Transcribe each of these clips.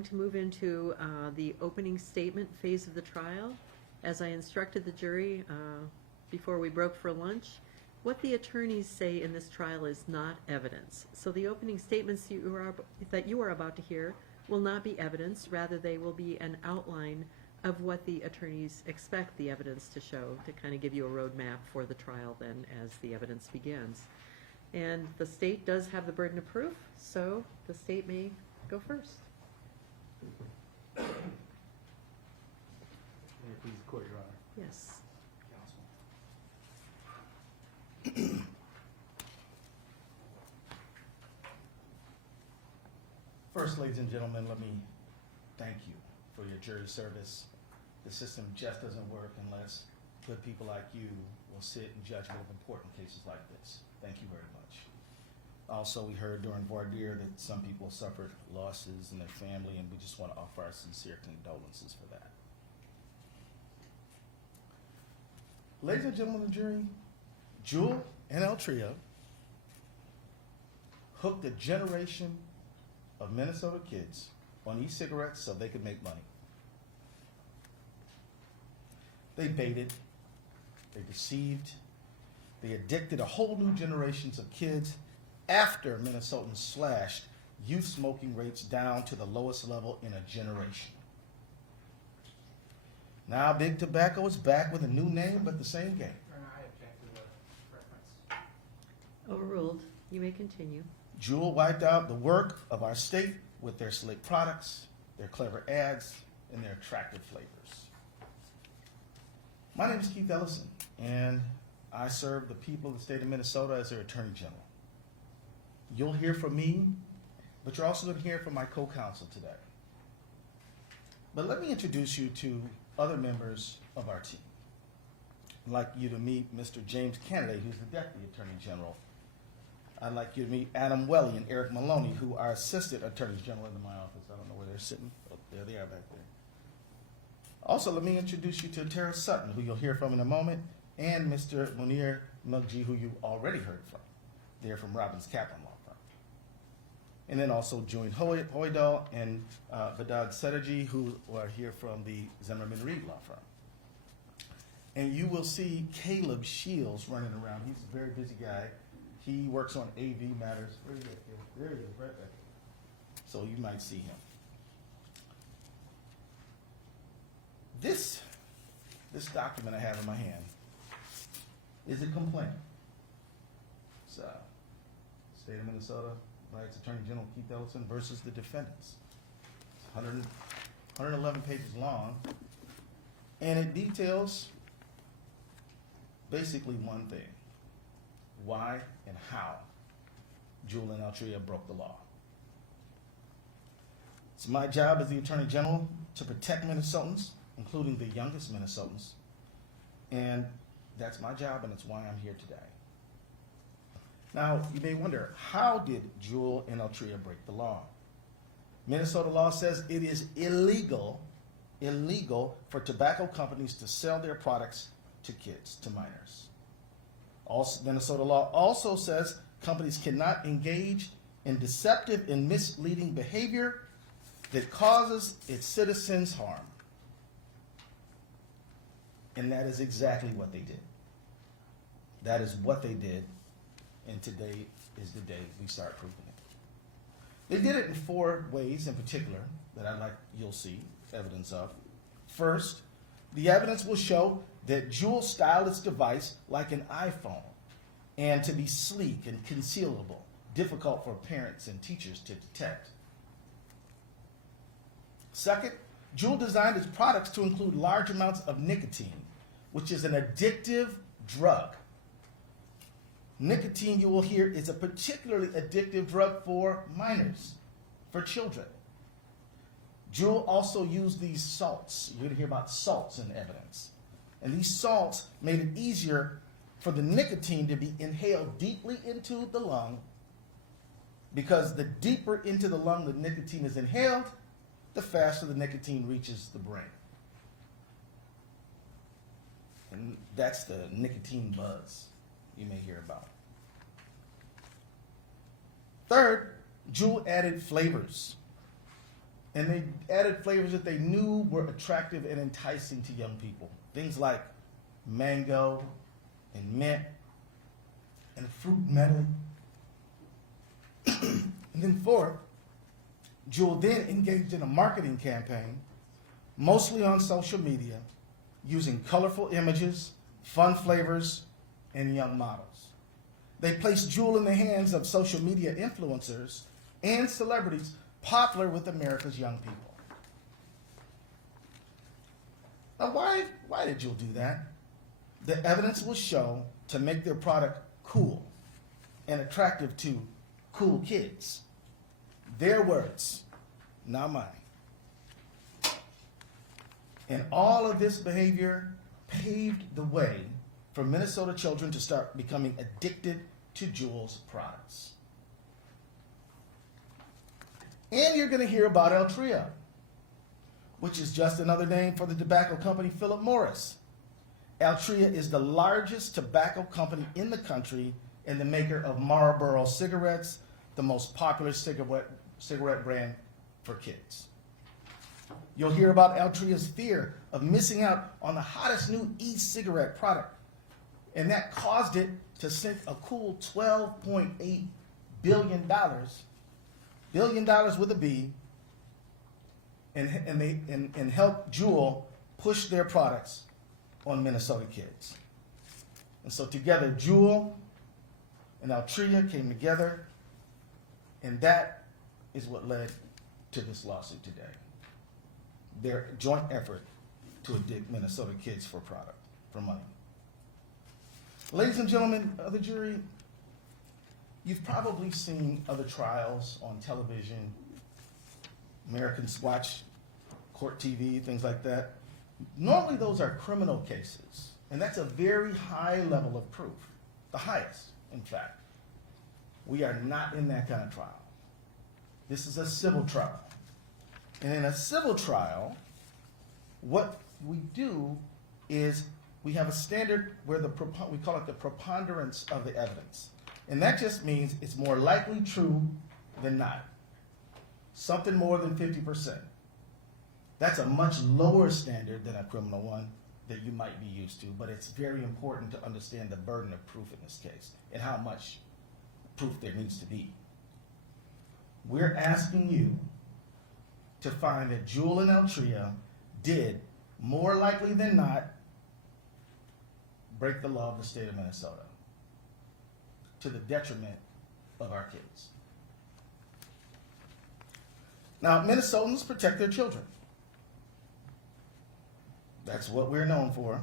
going to move into the opening statement phase of the trial. As I instructed the jury before we broke for lunch, what the attorneys say in this trial is not evidence. So the opening statements that you are about to hear will not be evidence, rather they will be an outline of what the attorneys expect the evidence to show, to kind of give you a roadmap for the trial then as the evidence begins. And the state does have the burden of proof, so the state may go first. May it please the court, Your Honor. Yes. Counsel. First, ladies and gentlemen, let me thank you for your jury service. The system just doesn't work unless good people like you will sit in judgment of important cases like this. Thank you very much. Also, we heard during voir dire that some people suffered losses in their family, and we just want to offer our sincere condolences for that. Ladies and gentlemen of the jury, Juul and Altria hooked a generation of Minnesota kids on e-cigarettes so they could make money. They baited, they deceived, they addicted a whole new generations of kids after Minnesotans slashed youth smoking rates down to the lowest level in a generation. Now Big Tobacco is back with a new name but the same game. I object to the reference. Overruled. You may continue. Juul wiped out the work of our state with their slick products, their clever ads, and their attractive flavors. My name is Keith Ellison, and I serve the people of the state of Minnesota as their Attorney General. You'll hear from me, but you're also going to hear from my co-counsel today. But let me introduce you to other members of our team. I'd like you to meet Mr. James Kennedy, who's the Deputy Attorney General. I'd like you to meet Adam Welly and Eric Maloney, who are Assistant Attorneys General in my office. I don't know where they're sitting. Oh, there they are back there. Also, let me introduce you to Tara Sutton, who you'll hear from in a moment, and Mr. Munir Mugji, who you already heard from. They're from Robbins Kaplan Law Firm. And then also Joan Hoydal and Vedad Setterji, who are here from the Zimmerman Reed Law Firm. And you will see Caleb Shields running around. He's a very busy guy. He works on AV matters. Where is he? There he is, right back there. So you might see him. This document I have in my hand is a complaint. It's State of Minnesota by its Attorney General Keith Ellison versus the defendants. It's 111 pages long, and it details basically one thing: why and how Juul and Altria broke the law. It's my job as the Attorney General to protect Minnesotans, including the youngest Minnesotans, and that's my job, and it's why I'm here today. Now, you may wonder, how did Juul and Altria break the law? Minnesota law says it is illegal for tobacco companies to sell their products to kids, to minors. Also, Minnesota law also says companies cannot engage in deceptive and misleading behavior that causes its citizens harm. And that is exactly what they did. That is what they did, and today is the day we start proving it. They did it in 4 ways in particular that you'll see evidence of. First, the evidence will show that Juul styled its device like an iPhone and to be sleek and concealable, difficult for parents and teachers to detect. Second, Juul designed its products to include large amounts of nicotine, which is an addictive drug. Nicotine, you will hear, is a particularly addictive drug for minors, for children. Juul also used these salts. You're going to hear about salts in evidence. And these salts made it easier for the nicotine to be inhaled deeply into the lung, because the deeper into the lung the nicotine is inhaled, the faster the nicotine reaches the brain. And that's the nicotine buzz you may hear about. Third, Juul added flavors. And they added flavors that they knew were attractive and enticing to young people. Things like mango and mint and fruit melon. And then fourth, Juul then engaged in a marketing campaign, mostly on social media, using colorful images, fun flavors, and young models. They placed Juul in the hands of social media influencers and celebrities popular with America's young people. Now, why did Juul do that? The evidence will show to make their product cool and attractive to cool kids. Their words, not mine. And all of this behavior paved the way for Minnesota children to start becoming addicted to Juul's products. And you're going to hear about Altria, which is just another name for the tobacco company Philip Morris. Altria is the largest tobacco company in the country and the maker of Marlboro cigarettes, the most popular cigarette brand for kids. You'll hear about Altria's fear of missing out on the hottest new e-cigarette product, and that caused it to sink a cool $12.8 billion with a B, and help Juul push their products on Minnesota kids. And so together, Juul and Altria came together, and that is what led to this lawsuit today. Their joint effort to addict Minnesota kids for money. Ladies and gentlemen of the jury, you've probably seen other trials on television. Americans watch court TV, things like that. Normally those are criminal cases, and that's a very high level of proof, the highest, in fact. We are not in that kind of trial. This is a civil trial. And in a civil trial, what we do is we have a standard where we call it the preponderance of the evidence. And that just means it's more likely true than not. Something more than 50%. That's a much lower standard than a criminal one that you might be used to, but it's very important to understand the burden of proof in this case and how much proof there needs to be. We're asking you to find that Juul and Altria did, more likely than not, break the law of the state of Minnesota to the detriment of our kids. Now, Minnesotans protect their children. That's what we're known for.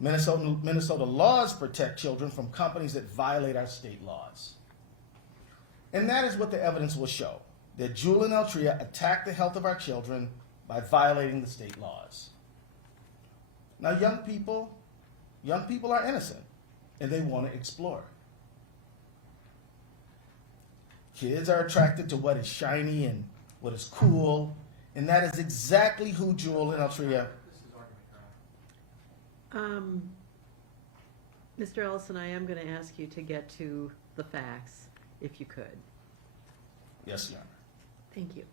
Minnesota laws protect children from companies that violate our state laws. And that is what the evidence will show, that Juul and Altria attack the health of our children by violating the state laws. Now, young people are innocent, and they want to explore. Kids are attracted to what is shiny and what is cool, and that is exactly who Juul and Altria. This is argument, Your Honor. Mr. Ellison, I am going to ask you to get to the facts, if you could. Yes, Your Honor. Thank you.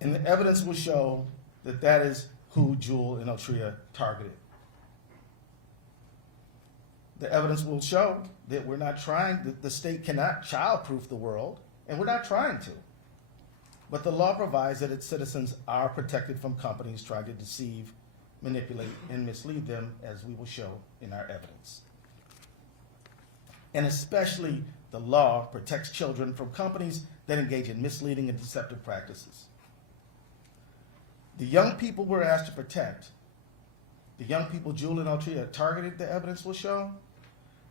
And the evidence will show that that is who Juul and Altria targeted. The evidence will show that we're not trying, that the state cannot child-proof the world, and we're not trying to. But the law provides that its citizens are protected from companies trying to deceive, manipulate, and mislead them, as we will show in our evidence. And especially, the law protects children from companies that engage in misleading and deceptive practices. The young people we're asked to protect, the young people Juul and Altria targeted, the evidence will show,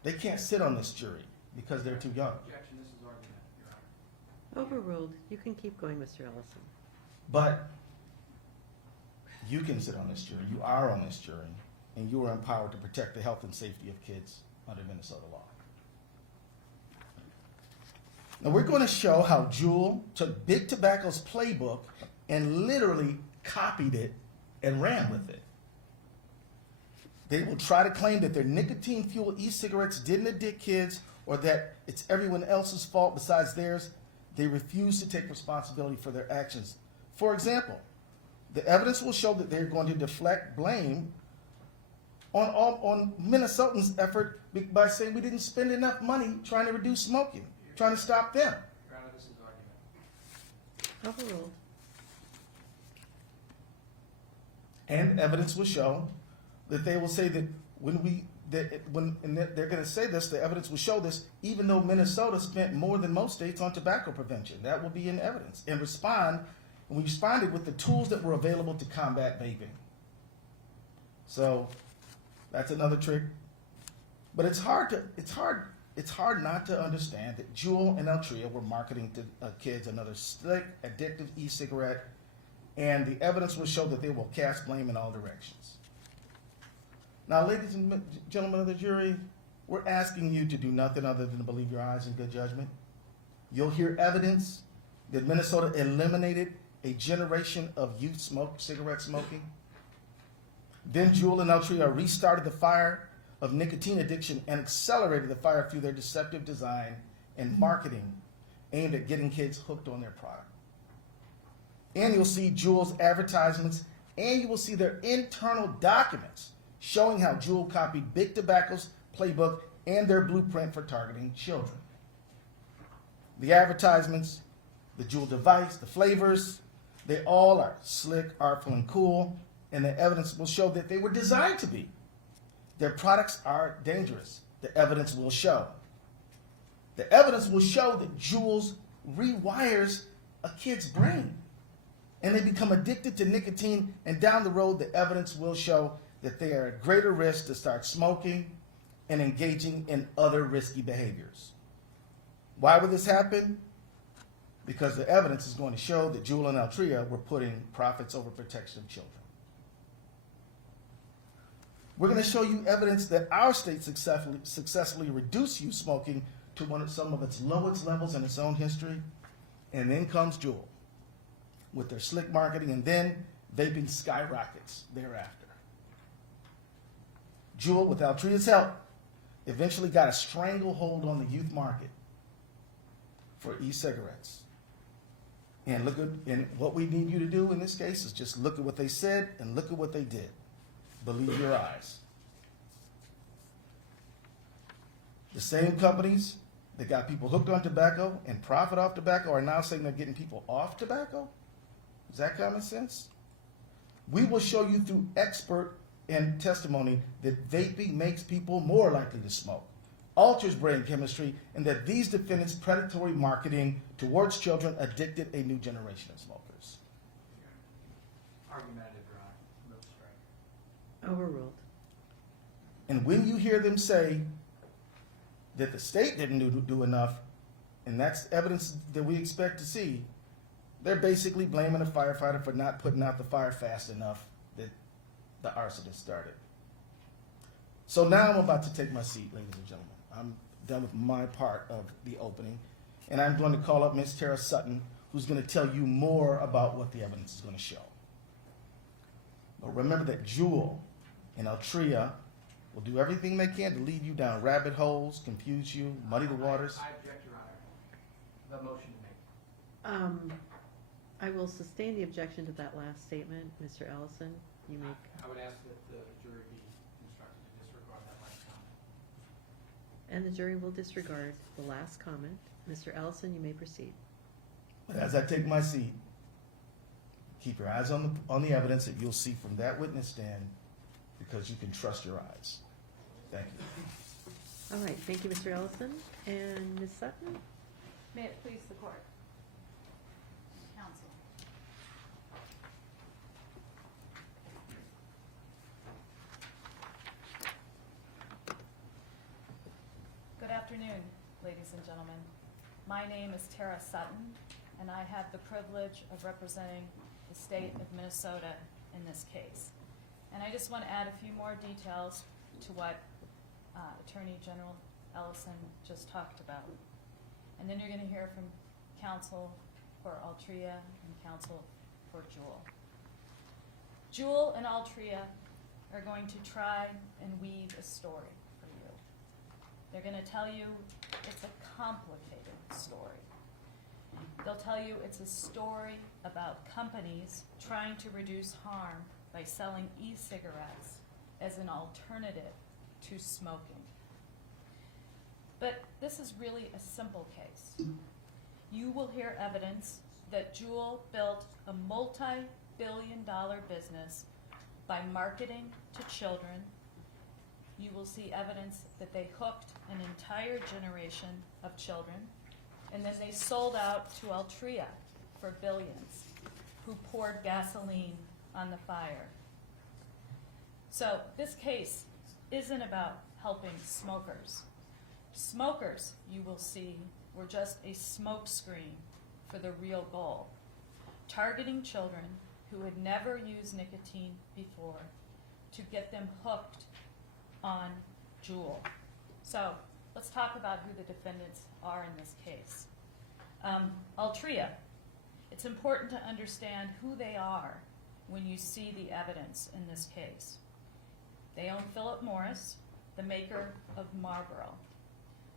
they can't sit on this jury because they're too young. Objection, this is argument, Your Honor. Overruled. You can keep going, Mr. Ellison. But you can sit on this jury. You are on this jury, and you are empowered to protect the health and safety of kids under Minnesota law. Now, we're going to show how Juul took Big Tobacco's playbook and literally copied it and ran with it. They will try to claim that their nicotine-fueled e-cigarettes didn't addict kids or that it's everyone else's fault besides theirs. they refuse to take responsibility for their actions. For example, the evidence will show that they're going to deflect blame on Minnesotans' effort by saying we didn't spend enough money trying to reduce smoking, trying to stop them. Your Honor, this is argument. Overruled. And evidence will show that they will say that they're going to say this, the evidence will show this, even though Minnesota spent more than most states on tobacco prevention. That will be in evidence. And we responded with the tools that were available to combat vaping. So that's another trick. But it's hard not to understand that Juul and Altria were marketing to kids another slick, addictive e-cigarette, and the evidence will show that they will cast blame in all directions. Now, ladies and gentlemen of the jury, we're asking you to do nothing other than to believe your eyes and good judgment. You'll hear evidence that Minnesota eliminated a generation of youth cigarette smoking. Then Juul and Altria restarted the fire of nicotine addiction and accelerated the fire through their deceptive design and marketing aimed at getting kids hooked on their product. And you'll see Juul's advertisements, and you will see their internal documents showing how Juul copied Big Tobacco's playbook and their blueprint for targeting children. The advertisements, the Juul device, the flavors, they all are slick, artful, and cool, and the evidence will show that they were designed to be. Their products are dangerous. The evidence will show. The evidence will show that Juul rewires a kid's brain, and they become addicted to nicotine, and down the road, the evidence will show that they are at greater risk to start smoking and engaging in other risky behaviors. Why would this happen? Because the evidence is going to show that Juul and Altria were putting profits over protection of children. We're going to show you evidence that our state successfully reduced youth smoking to some of its lowest levels in its own history. And then comes Juul with their slick marketing, and then vaping skyrockets thereafter. Juul, with Altria's help, eventually got a stranglehold on the youth market for e-cigarettes. And what we need you to do in this case is just look at what they said and look at what they did. Believe your eyes. The same companies that got people hooked on tobacco and profit off tobacco are now saying they're getting people off tobacco? Is that common sense? We will show you through expert and testimony that vaping makes people more likely to smoke, alters brain chemistry, and that these defendants' predatory marketing towards children addicted a new generation of smokers. Argumentative, Your Honor. Move to strike. Overruled. And when you hear them say that the state didn't do enough, and that's evidence that we expect to see, they're basically blaming a firefighter for not putting out the fire fast enough that the arsonist started. So now I'm about to take my seat, ladies and gentlemen. I'm done with my part of the opening, and I'm going to call up Ms. Tara Sutton, who's going to tell you more about what the evidence is going to show. But remember that Juul and Altria will do everything they can to lead you down rabbit holes, confuse you, muddy the waters. I object, Your Honor. The motion to make. I will sustain the objection to that last statement. Mr. Ellison, you may. I would ask that the jury be instructed to disregard that last comment. And the jury will disregard the last comment. Mr. Ellison, you may proceed. But as I take my seat, keep your eyes on the evidence that you'll see from that witness stand, because you can trust your eyes. Thank you. All right, thank you, Mr. Ellison. And Ms. Sutton? May it please the court. Counsel. Good afternoon, ladies and gentlemen. My name is Tara Sutton, and I have the privilege of representing the state of Minnesota in this case. And I just want to add a few more details to what Attorney General Ellison just talked about. And then you're going to hear from counsel for Altria and counsel for Juul. Juul and Altria are going to try and weave a story for you. They're going to tell you it's a complicated story. They'll tell you it's a story about companies trying to reduce harm by selling e-cigarettes as an alternative to smoking. But this is really a simple case. You will hear evidence that Juul built a multi-billion-dollar business by marketing to children. You will see evidence that they hooked an entire generation of children, and then they sold out to Altria for billions, who poured gasoline on the fire. So this case isn't about helping smokers. Smokers, you will see, were just a smokescreen for the real goal, targeting children who had never used nicotine before to get them hooked on Juul. So let's talk about who the defendants are in this case. Altria. It's important to understand who they are when you see the evidence in this case. They own Philip Morris, the maker of Marlboro.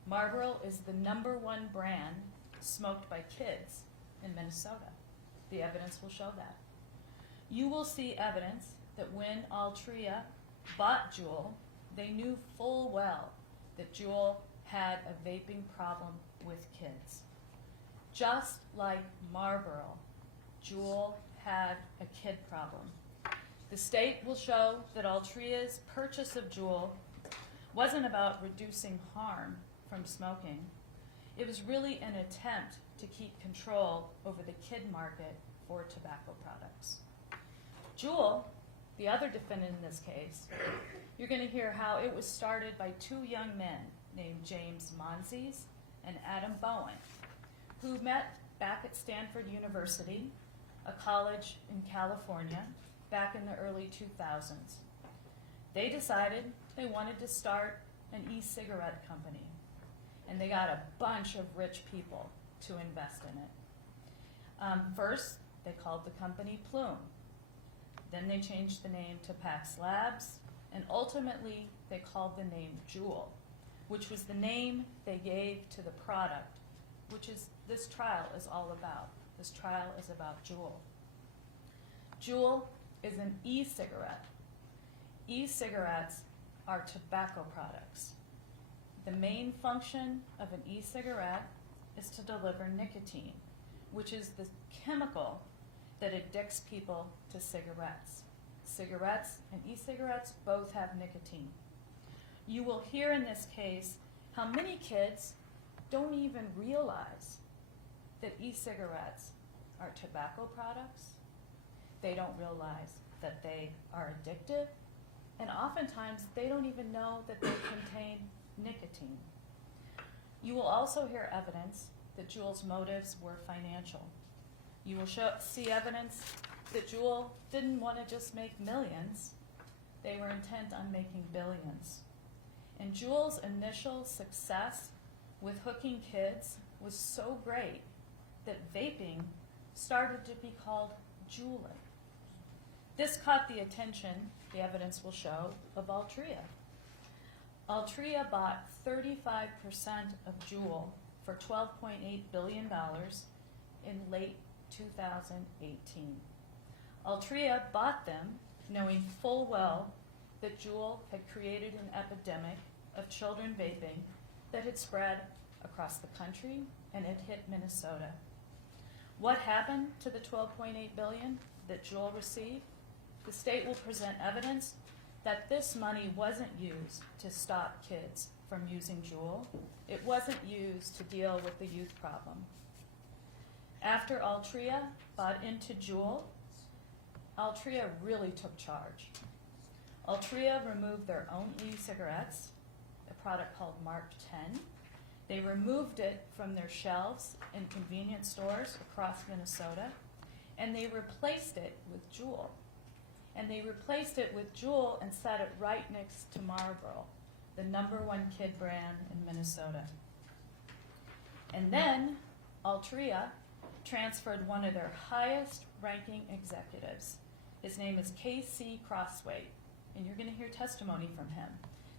Marlboro is the #1 brand smoked by kids in Minnesota. The evidence will show that. You will see evidence that when Altria bought Juul, they knew full well that Juul had a vaping problem with kids. Just like Marlboro, Juul had a kid problem. The state will show that Altria's purchase of Juul wasn't about reducing harm from smoking. It was really an attempt to keep control over the kid market for tobacco products. Juul, the other defendant in this case, you're going to hear how it was started by two young men named James Monsees and Adam Bowen, who met back at Stanford University, a college in California, back in the early 2000s. They decided they wanted to start an e-cigarette company, and they got a bunch of rich people to invest in it. First, they called the company Plume. Then they changed the name to Pax Labs, and ultimately they called the name Juul, which was the name they gave to the product, which is this trial is all about. This trial is about Juul. Juul is an e-cigarette. E-cigarettes are tobacco products. The main function of an e-cigarette is to deliver nicotine, which is the chemical that addicts people to cigarettes. Cigarettes and e-cigarettes both have nicotine. You will hear in this case how many kids don't even realize that e-cigarettes are tobacco products. They don't realize that they are addictive, and oftentimes they don't even know that they contain nicotine. You will also hear evidence that Juul's motives were financial. You will see evidence that Juul didn't want to just make millions. They were intent on making billions. And Juul's initial success with hooking kids was so great that vaping started to be called Juuling. This caught the attention, the evidence will show, of Altria. Altria bought 35% of Juul for $12.8 billion in late 2018. Altria bought them knowing full well that Juul had created an epidemic of children vaping that had spread across the country and it hit Minnesota. What happened to the $12.8 billion that Juul received? The state will present evidence that this money wasn't used to stop kids from using Juul. It wasn't used to deal with the youth problem. After Altria bought into Juul, Altria really took charge. Altria removed their own e-cigarettes, a product called Mark 10. They removed it from their shelves in convenience stores across Minnesota, and they replaced it with Juul. And they replaced it with Juul and set it right next to Marlboro, the #1 kid brand in Minnesota. And then Altria transferred one of their highest ranking executives. His name is K.C. Crosswaite, and you're going to hear testimony from him.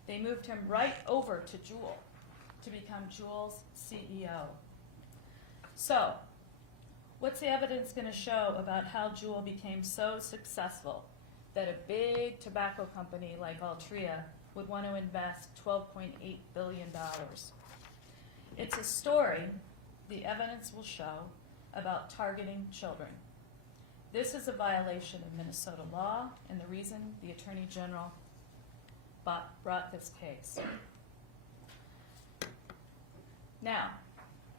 They moved him right over to Juul to become Juul's CEO. So, What's the evidence going to show about how Juul became so successful that a big tobacco company like Altria would want to invest $12.8 billion? It's a story, the evidence will show, about targeting children. This is a violation of Minnesota law, and the reason the Attorney General brought this case. Now,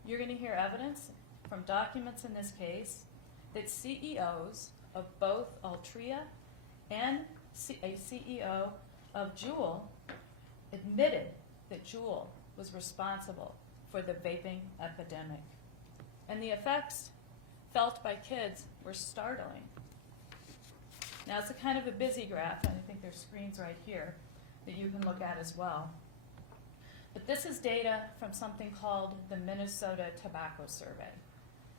you're going to hear evidence from documents in this case that CEOs of both Altria and a CEO of Juul admitted that Juul was responsible for the vaping epidemic. And the effects felt by kids were startling. Now, it's a kind of a busy graph, and I think there's screens right here that you can look at as well. But this is data from something called the Minnesota Tobacco Survey.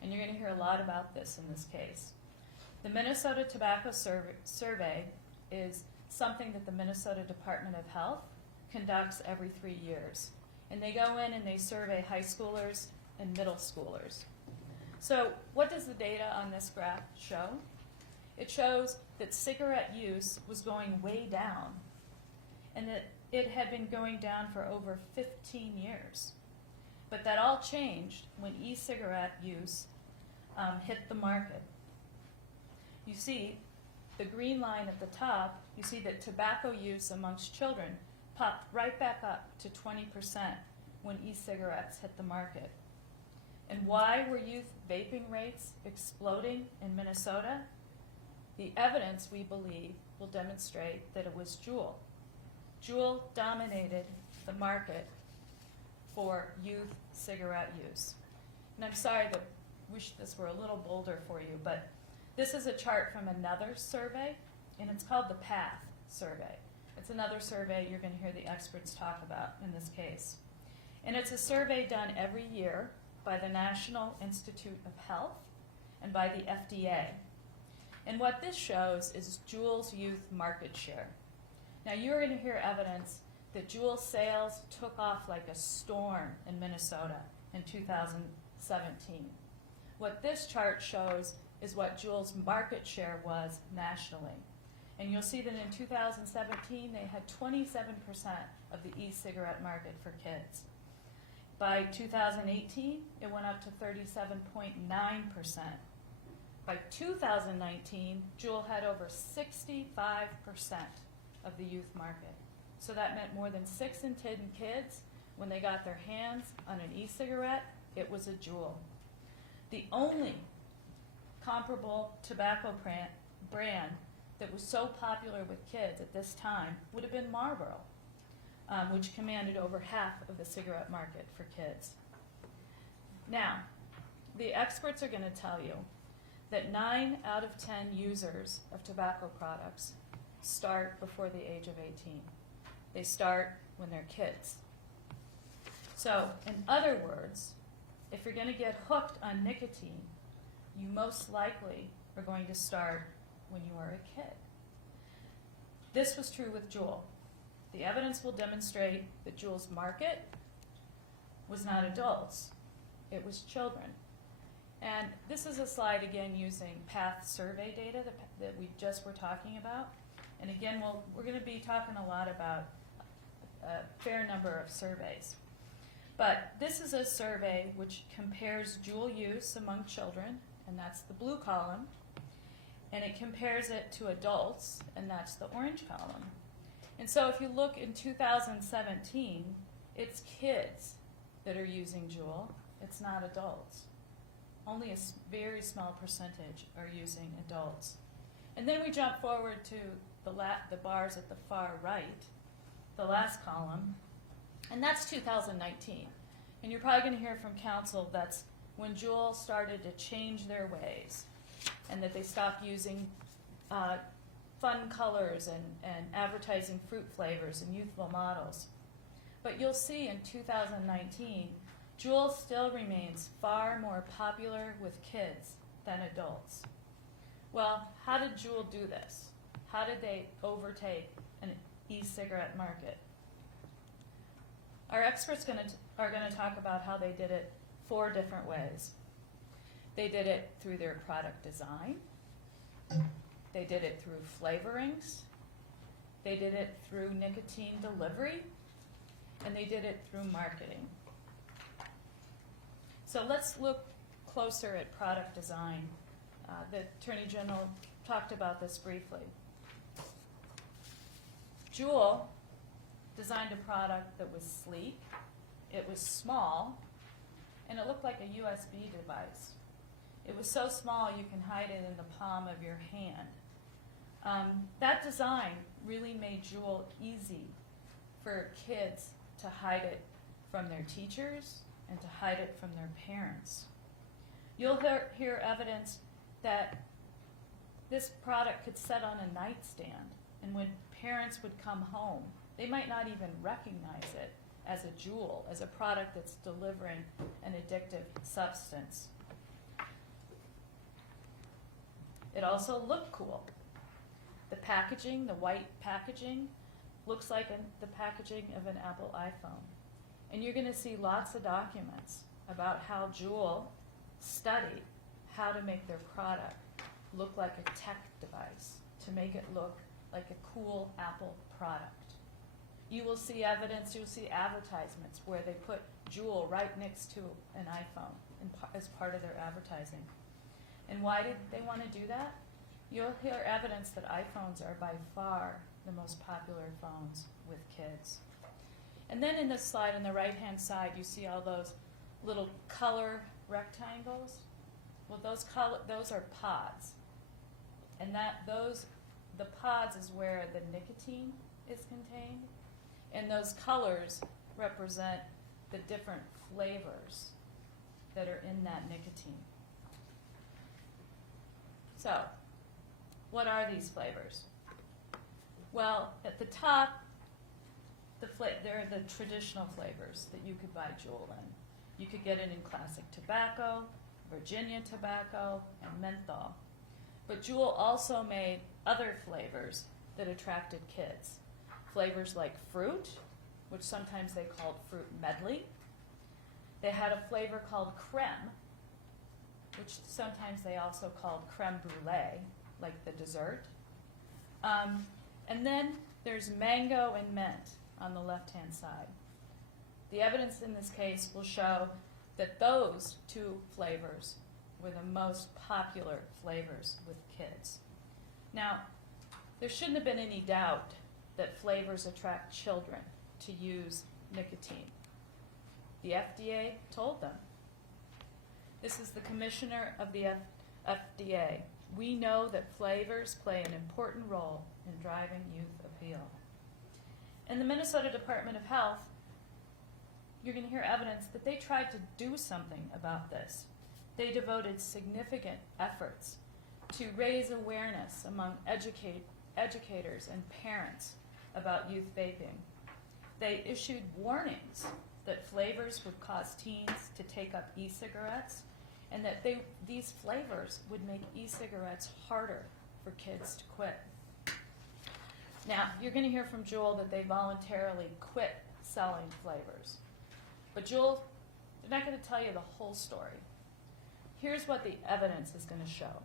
And you're going to hear a lot about this in this case. The Minnesota Tobacco Survey is something that the Minnesota Department of Health conducts every 3 years. And they go in and they survey high schoolers and middle schoolers. So what does the data on this graph show? It shows that cigarette use was going way down, and that it had been going down for over 15 years. But that all changed when e-cigarette use hit the market. You see, the green line at the top, you see that tobacco use amongst children popped right back up to 20% when e-cigarettes hit the market. And why were youth vaping rates exploding in Minnesota? The evidence, we believe, will demonstrate that it was Juul. Juul dominated the market for youth cigarette use. And I'm sorry, I wish this were a little bolder for you, but this is a chart from another survey, and it's called the PATH survey. It's another survey you're going to hear the experts talk about in this case. And it's a survey done every year by the National Institute of Health and by the FDA. And what this shows is Juul's youth market share. Now, you're going to hear evidence that Juul sales took off like a storm in Minnesota in 2017. What this chart shows is what Juul's market share was nationally. And you'll see that in 2017, they had 27% of the e-cigarette market for kids. By 2018, it went up to 37.9%. By 2019, Juul had over 65% of the youth market. So that meant more than 6 in 10 kids, when they got their hands on an e-cigarette, it was a Juul. The only comparable tobacco brand that was so popular with kids at this time would have been Marlboro, which commanded over half of the cigarette market for kids. Now, the experts are going to tell you that 9 out of 10 users of tobacco products start before the age of 18. They start when they're kids. So, in other words, if you're going to get hooked on nicotine, you most likely are going to start when you are a kid. This was true with Juul. The evidence will demonstrate that Juul's market was not adults, it was children. And this is a slide, again, using PATH survey data that we just were talking about. And again, we're going to be talking a lot about a fair number of surveys. But this is a survey which compares Juul use among children, and that's the blue column, and it compares it to adults, and that's the orange column. And so if you look in 2017, it's kids that are using Juul, it's not adults. Only a very small percentage are using adults. And then we jump forward to the bars at the far right, the last column, and that's 2019. And you're probably going to hear from council that's when Juul started to change their ways, and that they stopped using fun colors and advertising fruit flavors and youthful models. But you'll see in 2019, Juul still remains far more popular with kids than adults. Well, how did Juul do this? How did they overtake an e-cigarette market? Our experts are going to talk about how they did it 4 different ways. They did it through their product design. They did it through flavorings. They did it through nicotine delivery. And they did it through marketing. So let's look closer at product design. The Attorney General talked about this briefly. Juul designed a product that was sleek, it was small, and it looked like a USB device. It was so small you can hide it in the palm of your hand. That design really made Juul easy for kids to hide it from their teachers and to hide it from their parents. You'll hear evidence that this product could sit on a nightstand, and when parents would come home, they might not even recognize it as a Juul, as a product that's delivering an addictive substance. It also looked cool. The packaging, the white packaging, looks like the packaging of an Apple iPhone. And you're going to see lots of documents about how Juul studied how to make their product look like a tech device, to make it look like a cool Apple product. You will see evidence, you'll see advertisements where they put Juul right next to an iPhone as part of their advertising. And why did they want to do that? You'll hear evidence that iPhones are by far the most popular phones with kids. And then in this slide on the right-hand side, you see all those little color rectangles. Well, those are pods. And the pods is where the nicotine is contained. And those colors represent the different flavors that are in that nicotine. So, what are these flavors? Well, at the top, they're the traditional flavors that you could buy Juul in. You could get it in classic tobacco, Virginia tobacco, and menthol. But Juul also made other flavors that attracted kids. Flavors like fruit, which sometimes they called fruit medley. They had a flavor called creme, which sometimes they also called creme brulee, like the dessert. And then there's mango and mint on the left-hand side. The evidence in this case will show that those two flavors were the most popular flavors with kids. Now, there shouldn't have been any doubt that flavors attract children to use nicotine. The FDA told them. This is the commissioner of the FDA. We know that flavors play an important role in driving youth appeal. In the Minnesota Department of Health, you're going to hear evidence that they tried to do something about this. They devoted significant efforts to raise awareness among educators and parents about youth vaping. They issued warnings that flavors would cause teens to take up e-cigarettes, and that these flavors would make e-cigarettes harder for kids to quit. Now, you're going to hear from Juul that they voluntarily quit selling flavors. But Juul, they're not going to tell you the whole story. Here's what the evidence is going to show.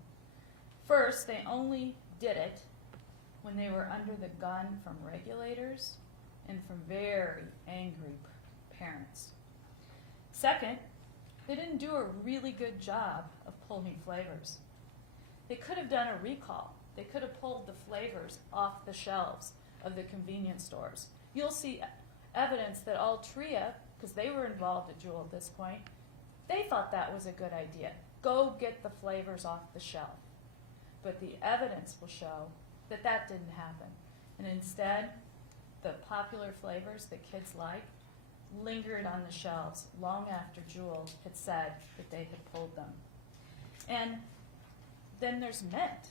First, they only did it when they were under the gun from regulators and from very angry parents. Second, they didn't do a really good job of pulling flavors. They could have done a recall. They could have pulled the flavors off the shelves of the convenience stores. You'll see evidence that Altria, because they were involved at Juul at this point, they thought that was a good idea. Go get the flavors off the shelf. But the evidence will show that that didn't happen. And instead, the popular flavors that kids like lingered on the shelves long after Juul had said that they had pulled them. And then there's mint.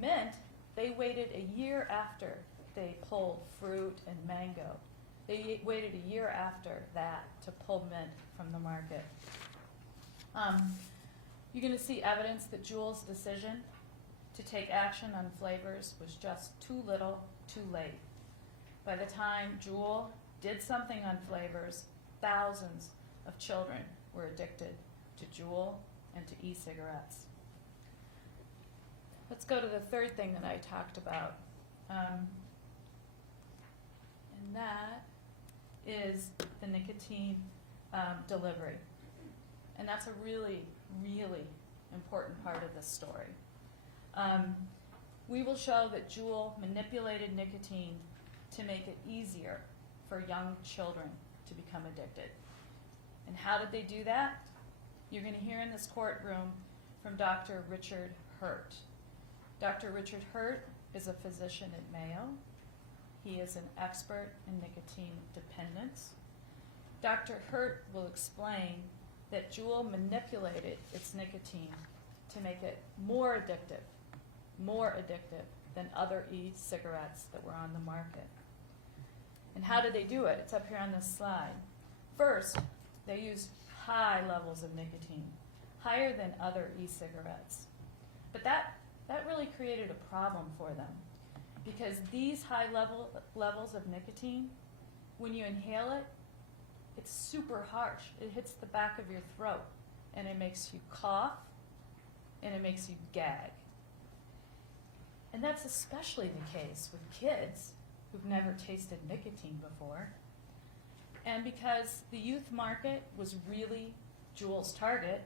Mint, they waited a year after they pulled fruit and mango. They waited a year after that to pull mint from the market. You're going to see evidence that Juul's decision to take action on flavors was just too little, too late. By the time Juul did something on flavors, thousands of children were addicted to Juul, and to e-cigarettes. Let's go to the third thing that I talked about. And that is the nicotine delivery. And that's a really, really important part of this story. We will show that Juul manipulated nicotine to make it easier for young children to become addicted. And how did they do that? You're going to hear in this courtroom from Dr. Richard Hurt. Dr. Richard Hurt is a physician at Mayo. He is an expert in nicotine dependence. Dr. Hurt will explain that Juul manipulated its nicotine to make it more addictive than other e-cigarettes that were on the market. And how did they do it? It's up here on this slide. First, they used high levels of nicotine, higher than other e-cigarettes. But that really created a problem for them, because these high levels of nicotine, when you inhale it, it's super harsh. It hits the back of your throat, and it makes you cough, and it makes you gag. And that's especially the case with kids who've never tasted nicotine before. And because the youth market was really Juul's target,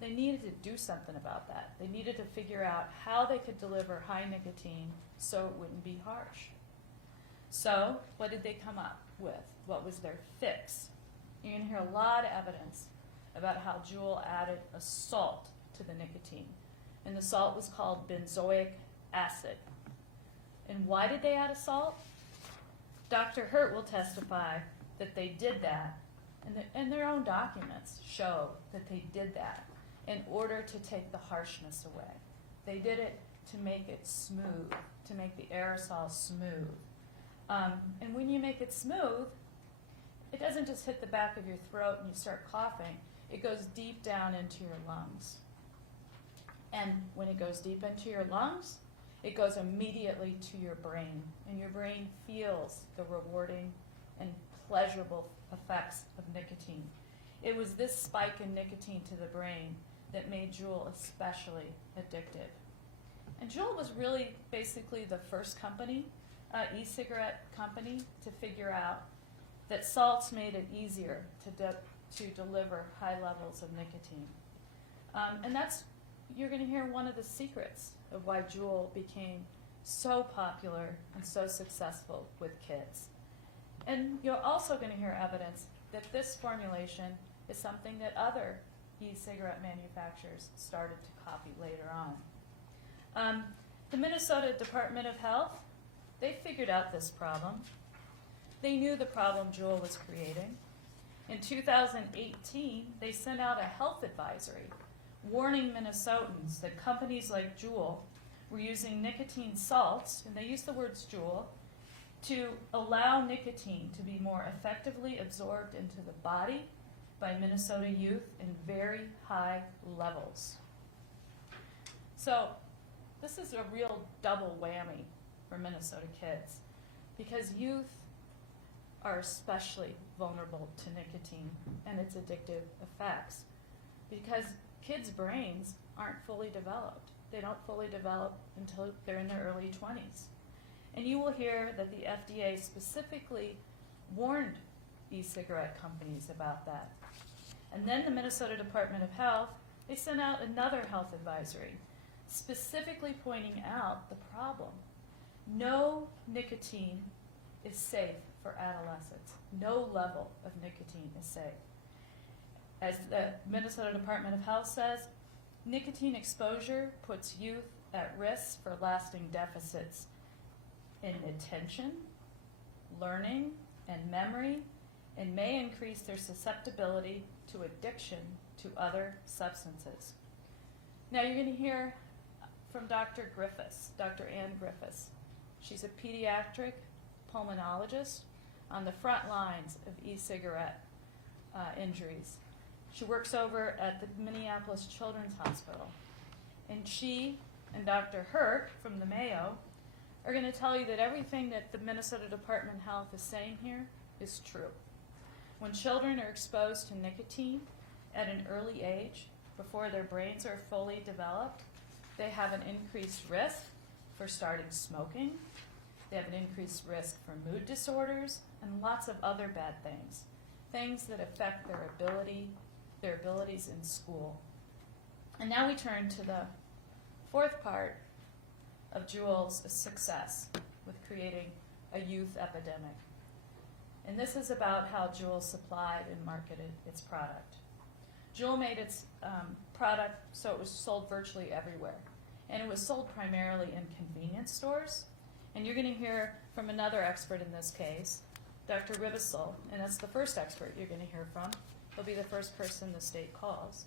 they needed to do something about that. They needed to figure out how they could deliver high nicotine so it wouldn't be harsh. So what did they come up with? What was their fix? You're going to hear a lot of evidence about how Juul added a salt to the nicotine. And the salt was called benzoic acid. And why did they add a salt? Dr. Hurt will testify that they did that, and their own documents show that they did that in order to take the harshness away. They did it to make it smooth, to make the aerosol smooth. And when you make it smooth, it doesn't just hit the back of your throat and you start coughing. It goes deep down into your lungs. And when it goes deep into your lungs, it goes immediately to your brain. And your brain feels the rewarding and pleasurable effects of nicotine. It was this spike in nicotine to the brain that made Juul especially addictive. And Juul was really basically the first company, e-cigarette company, to figure out that salts made it easier to deliver high levels of nicotine. And you're going to hear one of the secrets of why Juul became so popular and so successful with kids. And you're also going to hear evidence that this formulation is something that other e-cigarette manufacturers started to copy later on. The Minnesota Department of Health, they figured out this problem. They knew the problem Juul was creating. In 2018, they sent out a health advisory warning Minnesotans that companies like Juul were using nicotine salts, and they used the words Juul, to allow nicotine to be more effectively absorbed into the body by Minnesota youth in very high levels. So this is a real double whammy for Minnesota kids, because youth are especially vulnerable to nicotine and its addictive effects, because kids' brains aren't fully developed. They don't fully develop until they're in their early 20s. And you will hear that the FDA specifically warned e-cigarette companies about that. And then the Minnesota Department of Health, they sent out another health advisory, specifically pointing out the problem. No nicotine is safe for adolescents. No level of nicotine is safe. As the Minnesota Department of Health says, nicotine exposure puts youth at risk for lasting deficits in attention, learning, and memory, and may increase their susceptibility to addiction to other substances. Now you're going to hear from Dr. Griffiths, Dr. Ann Griffiths. She's a pediatric pulmonologist on the front lines of e-cigarette injuries. She works over at the Minneapolis Children's Hospital. And she and Dr. Hurt from the Mayo are going to tell you that everything that the Minnesota Department of Health is saying here is true. When children are exposed to nicotine, at an early age, before their brains are fully developed, they have an increased risk for starting smoking. They have an increased risk for mood disorders and lots of other bad things, things that affect their abilities in school. And now we turn to the fourth part of Juul's success with creating a youth epidemic. And this is about how Juul supplied and marketed its product. Juul made its product so it was sold virtually everywhere. And it was sold primarily in convenience stores. And you're going to hear from another expert in this case, Dr. Ribisel, and that's the first expert you're going to hear from. He'll be the first person the state calls.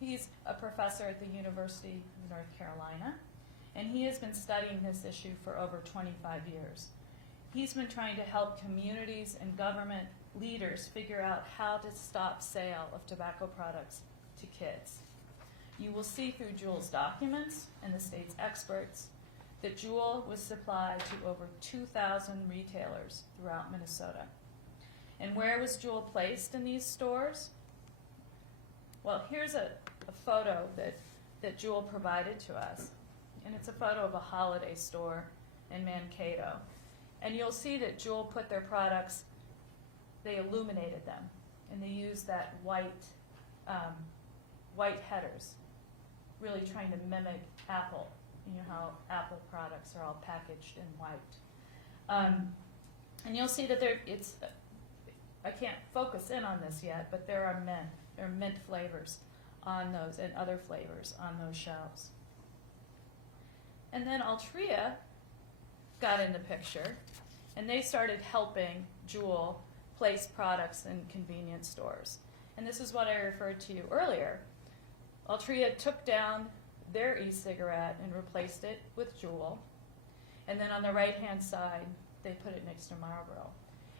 He's a professor at the University of North Carolina, and he has been studying this issue for over 25 years. He's been trying to help communities and government leaders figure out how to stop sale of tobacco products to kids. You will see through Juul's documents and the state's experts that Juul was supplied to over 2,000 retailers throughout Minnesota. And where was Juul placed in these stores? Well, here's a photo that Juul provided to us. And it's a photo of a holiday store in Mankato. And you'll see that Juul put their products, they illuminated them. And they used that white headers, really trying to mimic Apple. You know how Apple products are all packaged in white. And you'll see that I can't focus in on this yet, but there are mint flavors on those and other flavors on those shelves. And then Altria got in the picture, and they started helping Juul place products in convenience stores. And this is what I referred to you earlier. Altria took down their e-cigarette and replaced it with Juul. And then on the right-hand side, they put it next to Marlboro.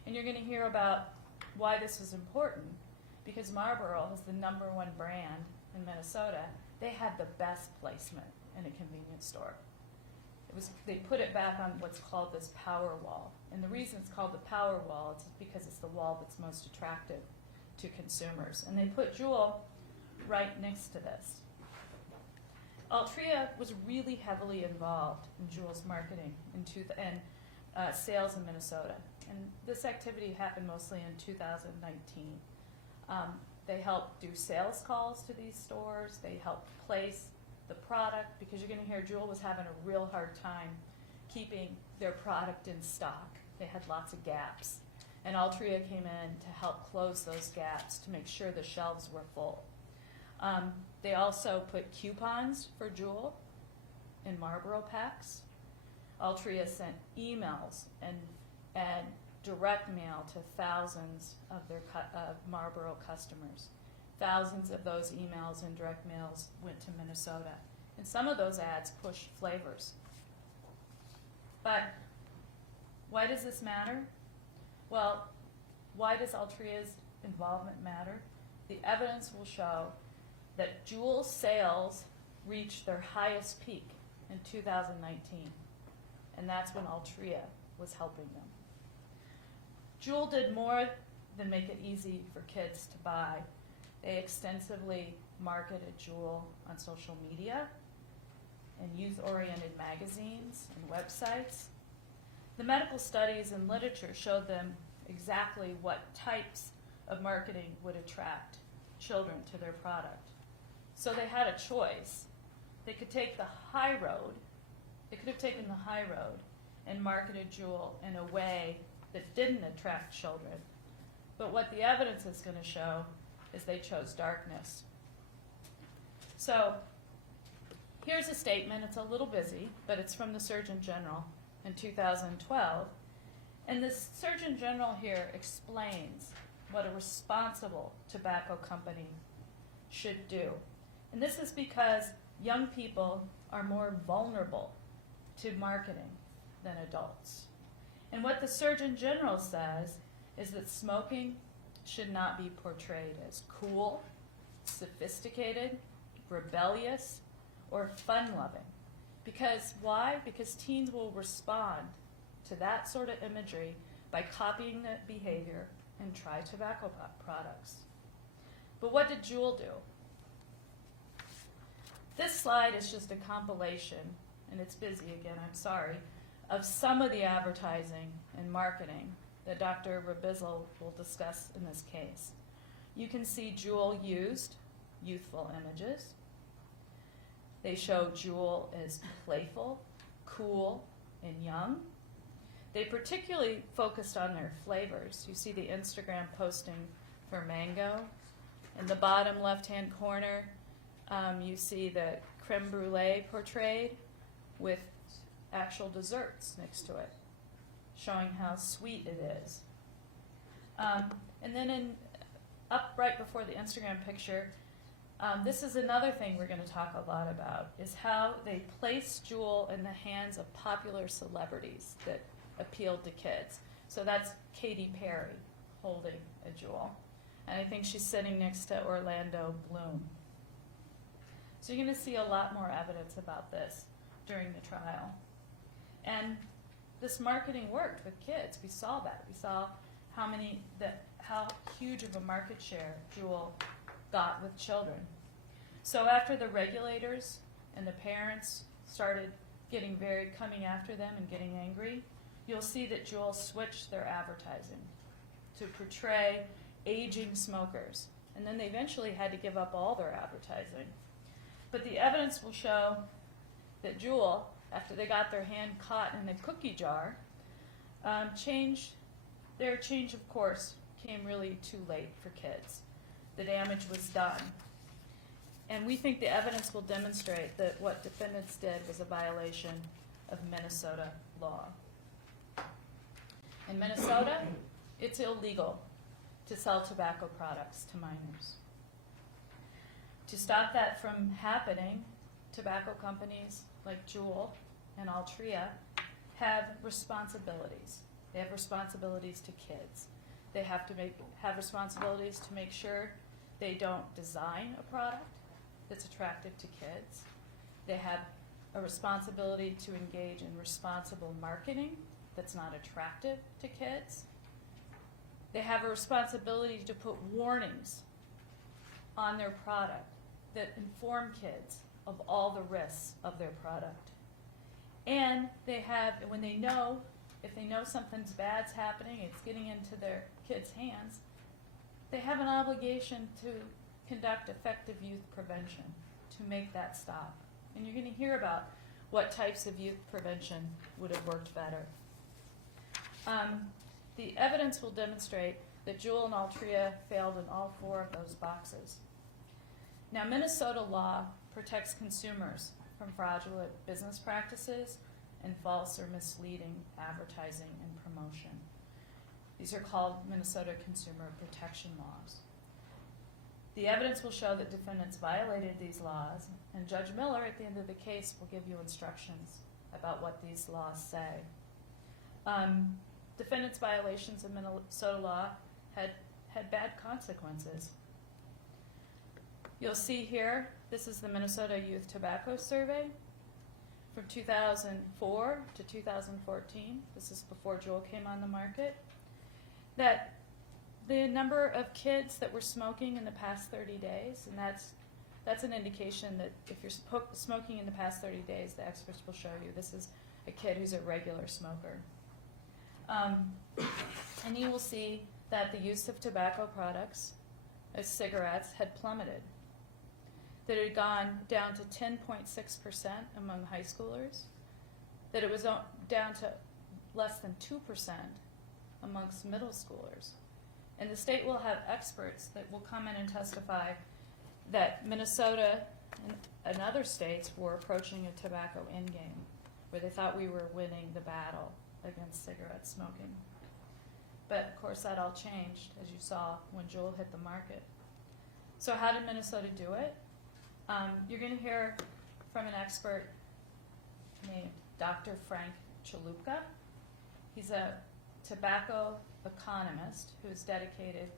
And you're going to hear about why this is important, because Marlboro is the #1 brand in Minnesota. They had the best placement in a convenience store. They put it back on what's called this power wall. And the reason it's called the power wall is because it's the wall that's most attractive to consumers. And they put Juul right next to this. Altria was really heavily involved in Juul's marketing and sales in Minnesota. And this activity happened mostly in 2019. They helped do sales calls to these stores. They helped place the product, because you're going to hear Juul was having a real hard time keeping their product in stock. They had lots of gaps. And Altria came in to help close those gaps to make sure the shelves were full. They also put coupons for Juul in Marlboro packs. Altria sent emails and direct mail to thousands of their Marlboro customers. Thousands of those emails and direct mails went to Minnesota. And some of those ads pushed flavors. But why does this matter? Well, why does Altria's involvement matter? The evidence will show that Juul's sales reached their highest peak in 2019. And that's when Altria was helping them. Juul did more than make it easy for kids to buy. They extensively marketed Juul on social media and youth-oriented magazines and websites. The medical studies and literature showed them exactly what types of marketing would attract children to their product. So they had a choice. They could take the high road. They could have taken the high road and marketed Juul in a way that didn't attract children. But what the evidence is going to show is they chose darkness. So here's a statement. It's a little busy, but it's from the Surgeon General in 2012. And the Surgeon General here explains what a responsible tobacco company should do. And this is because young people are more vulnerable to marketing than adults. And what the Surgeon General says is that smoking should not be portrayed as cool, sophisticated, rebellious, or fun-loving. Because why? Because teens will respond to that sort of imagery by copying that behavior and try tobacco products. But what did Juul do? This slide is just a compilation, and it's busy again, I'm sorry, of some of the advertising and marketing that Dr. Rabizzle will discuss in this case. You can see Juul used youthful images. They show Juul as playful, cool, and young. They particularly focused on their flavors. You see the Instagram posting for mango. In the bottom left-hand corner, you see the creme brulee portrayed with actual desserts next to it, showing how sweet it is. And then up right before the Instagram picture, this is another thing we're going to talk a lot about, is how they place Juul in the hands of popular celebrities that appealed to kids. So that's Katy Perry holding a Juul. And I think she's sitting next to Orlando Bloom. So you're going to see a lot more evidence about this during the trial. And this marketing worked with kids. We saw that. We saw how huge of a market share Juul got with children. So after the regulators and the parents started coming after them and getting angry, you'll see that Juul switched their advertising to portray aging smokers. And then they eventually had to give up all their advertising. But the evidence will show that Juul, after they got their hand caught in a cookie jar, their change of course came really too late for kids. The damage was done. And we think the evidence will demonstrate that what defendants did was a violation of Minnesota law. In Minnesota, it's illegal to sell tobacco products to minors. To stop that from happening, tobacco companies like Juul and Altria have responsibilities. They have responsibilities to kids. They have responsibilities to make sure they don't design a product that's attractive to kids. They have a responsibility to engage in responsible marketing that's not attractive to kids. They have a responsibility to put warnings on their product that inform kids of all the risks of their product. And they have, when they know, if they know something's bad's happening, it's getting into their kids' hands, they have an obligation to conduct effective youth prevention to make that stop. And you're going to hear about what types of youth prevention would have worked better. The evidence will demonstrate that Juul and Altria failed in all 4 of those boxes. Now, Minnesota law protects consumers from fraudulent business practices and false or misleading advertising and promotion. These are called Minnesota Consumer Protection Laws. The evidence will show that defendants violated these laws, and Judge Miller, at the end of the case, will give you instructions about what these laws say. Defendants' violations of Minnesota law had bad consequences. You'll see here, this is the Minnesota Youth Tobacco Survey from 2004 to 2014. This is before Juul came on the market. That the number of kids that were smoking in the past 30 days, and that's an indication that if you're smoking in the past 30 days, the experts will show you this is a kid who's a regular smoker. And you will see that the use of tobacco products as cigarettes had plummeted. That it had gone down to 10.6% among high schoolers. That it was down to less than 2% amongst middle schoolers. And the state will have experts that will come in and testify that Minnesota and other states were approaching a tobacco endgame, where they thought we were winning the battle against cigarette smoking. But of course that all changed, as you saw, when Juul hit the market. So how did Minnesota do it? You're going to hear from an expert named Dr. Frank Chalupka. He's a tobacco economist who has dedicated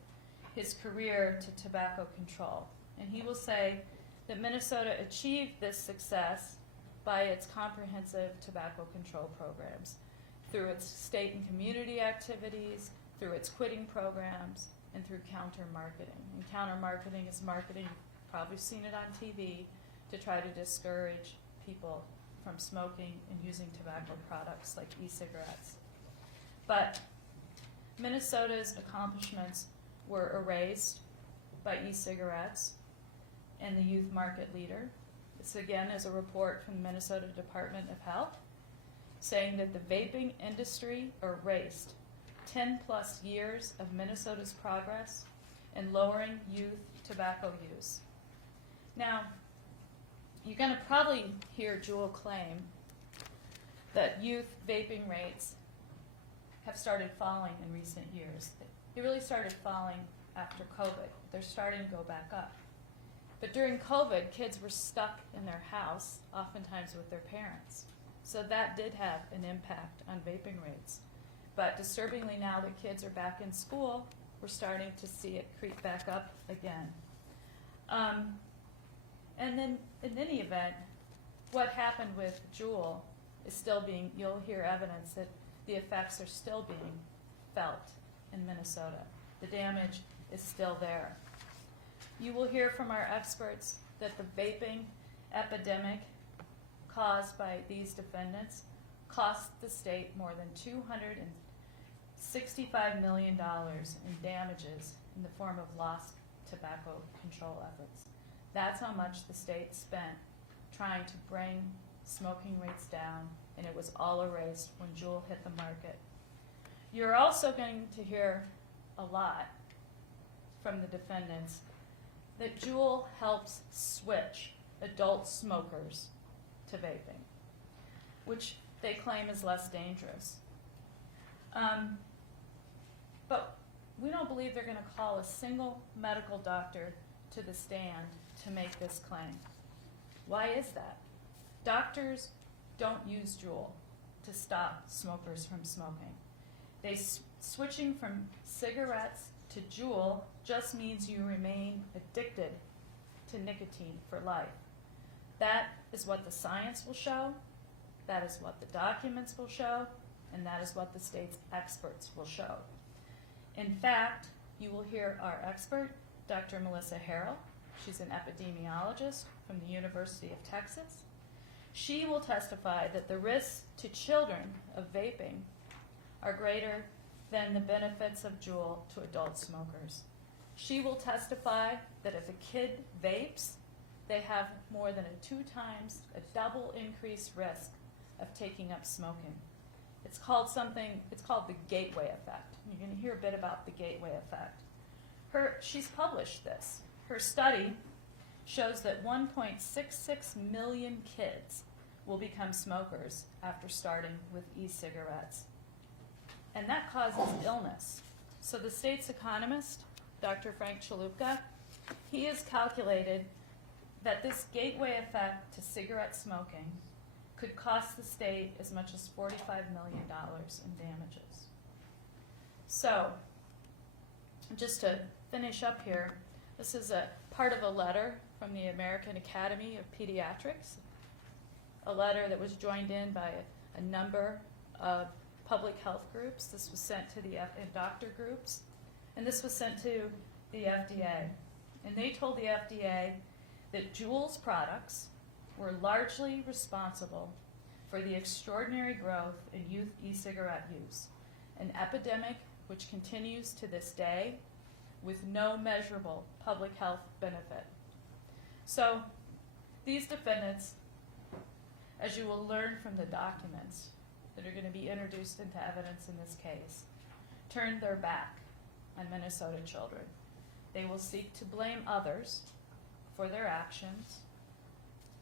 his career to tobacco control. And he will say that Minnesota achieved this success by its comprehensive tobacco control programs, through its state and community activities, through its quitting programs, and through counter-marketing. And counter-marketing is marketing, you've probably seen it on TV, to try to discourage people from smoking and using tobacco products like e-cigarettes. But Minnesota's accomplishments were erased by e-cigarettes and the youth market leader. This again is a report from the Minnesota Department of Health saying that the vaping industry erased 10 plus years of Minnesota's progress in lowering youth tobacco use. Now, you're going to probably hear Juul claim that youth vaping rates have started falling in recent years. They really started falling after COVID. They're starting to go back up. But during COVID, kids were stuck in their house, oftentimes with their parents. So that did have an impact on vaping rates. But disturbingly, now that kids are back in school, we're starting to see it creep back up again. And then, in any event, what happened with Juul is still being, you'll hear evidence that the effects are still being felt in Minnesota. The damage is still there. You will hear from our experts that the vaping epidemic caused by these defendants cost the state more than $265 million in damages in the form of lost tobacco control efforts. That's how much the state spent trying to bring smoking rates down, and it was all erased when Juul hit the market. You're also going to hear a lot from the defendants that Juul helps switch adult smokers to vaping, which they claim is less dangerous. But we don't believe they're going to call a single medical doctor to the stand to make this claim. Why is that? Doctors don't use Juul to stop smokers from smoking. Switching from cigarettes to Juul just means you remain addicted to nicotine for life. That is what the science will show, that is what the documents will show, and that is what the state's experts will show. In fact, you will hear our expert, Dr. Melissa Harrell. She's an epidemiologist from the University of Texas. She will testify that the risks to children of vaping are greater than the benefits of Juul to adult smokers. She will testify that if a kid vapes, they have more than a double increased risk of taking up smoking. It's called the gateway effect. You're going to hear a bit about the gateway effect. She's published this. Her study shows that 1.66 million kids will become smokers after starting with e-cigarettes. And that causes illness. So the state's economist, Dr. Frank Chalupka, he has calculated that this gateway effect to cigarette smoking could cost the state as much as $45 million in damages. So, just to finish up here, this is a part of a letter from the American Academy of Pediatrics, a letter that was joined in by a number of public health groups. This was sent to the doctor groups, and this was sent to the FDA. And they told the FDA that Juul's products were largely responsible for the extraordinary growth in youth e-cigarette use, an epidemic which continues to this day with no measurable public health benefit. So these defendants, as you will learn from the documents that are going to be introduced into evidence in this case, turned their back on Minnesota children. They will seek to blame others for their actions.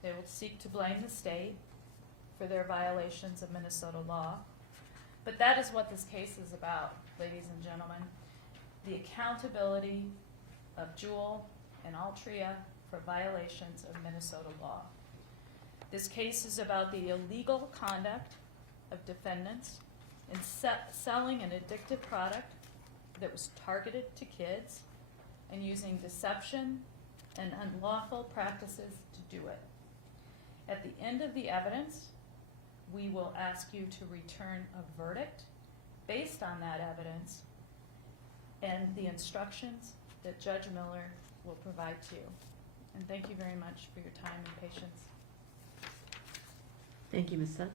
They will seek to blame the state for their violations of Minnesota law. But that is what this case is about, ladies and gentlemen. The accountability of Juul and Altria for violations of Minnesota law. This case is about the illegal conduct of defendants in selling an addictive product that was targeted to kids and using deception and unlawful practices to do it. At the end of the evidence, we will ask you to return a verdict based on that evidence and the instructions that Judge Miller will provide to you. And thank you very much for your time and patience. Thank you, Ms. Sutton.